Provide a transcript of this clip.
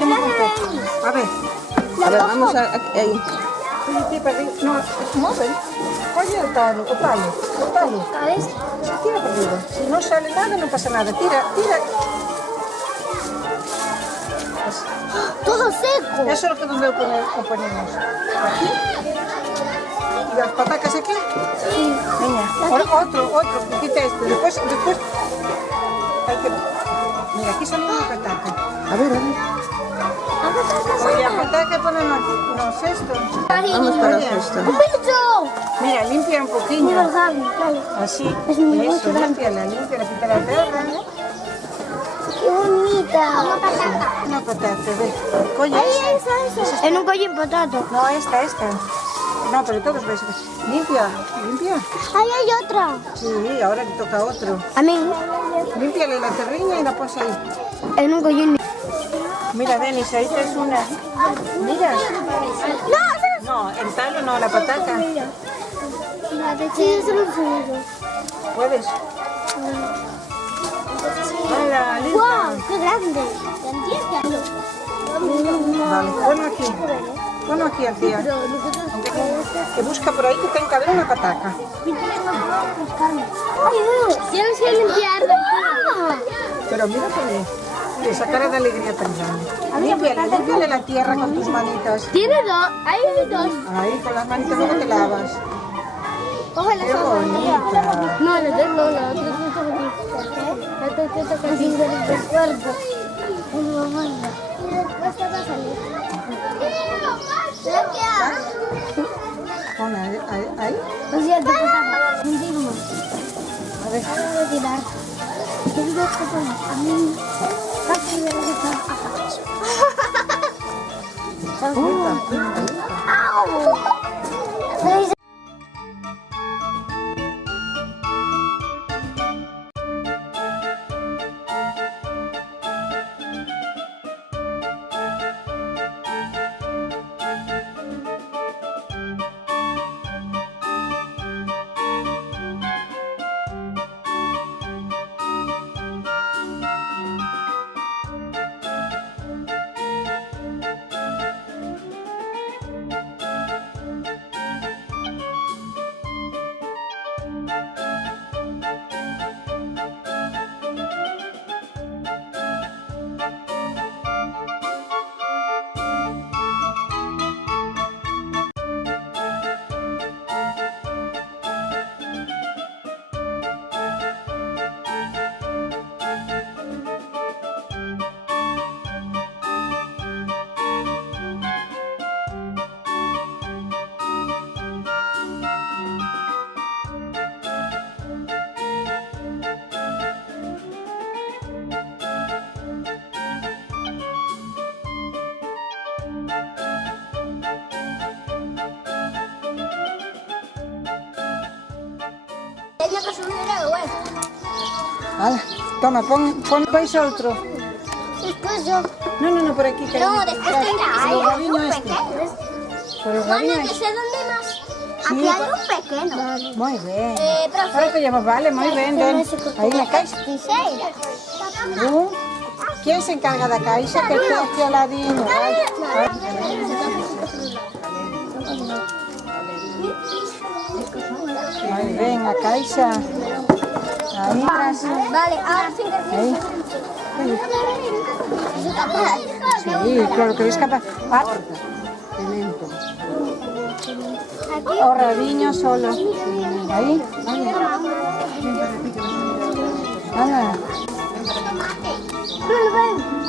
queremos romper. A ver, vamos ahí. No, móvil. Coge el talo, o palo. Tira perdido. Si no sale nada, no pasa nada. Tira. Todo seco. Eso es lo que donde ponemos. Aquí. ¿Y las patacas aquí? Sí. Venga, ahora otro. Quita este. Después. Hay que... Mira, aquí sale una pataca. A ver. Oye, la pataca ponemos no cesto. Vamos para el cesto. ¡Un bicho! Mira, limpia un poquillo. Mira, Gaby, dale. Así. Es muy Eso, bonito. límpiala, quita la tierra. ¡Qué bonita! Una patata, ve. Coño, Eso. En un collín patata. no, esta. No, pero todos ves. Limpia. Ahí hay otra. Sí, ahora le toca a otro. A mí. Límpiale la terrina y la pones ahí. En un collín. Mira, Denis, ahí es una. Mira. No, el talo no, la pataca. Sí, eso lo suyo. ¿Puedes? Hola, Lisa. ¡Wow! ¡Qué grande! Vale, ponlo aquí al día. Que busca por ahí que tenga que haber una pataca. ¡Ay, Dios! Tienes que limpiarla. Pero mira por ahí. Esa cara de alegría tan grande. Límpiale la tierra con tus manitas. Tiene dos. Hay dos. Ahí, con las manitas luego te lavas. Coge la Qué bonita. No, la otra no, la otra no está bonita. La otra que toca así del cuerpo. Es lo bueno. Y después te va a salir. Pon ahí. Lo siento, papá. Hundimos. A ver. Voy a tirar. ¿Qué digo que pone? A mí. Casi de ¡au! Vale, toma, pon otro. Después yo. No, por aquí. No, después Por el rabiño este. Por el rabiño Bueno, este. ¿sé dónde más? Sí, Aquí hay un pequeño. Muy bien. Profe. Ahora te llamas, vale, muy bien, ven. Ahí la caixa. ¿Quién se encarga de la caixa? Que esté aquí al ladino. Muy bien, la caixa. Ahí. Vale, ahora sin Ahí. que Sí, claro que eres capaz. Ah, o rabiño solo. Ahí. Ana. Ven.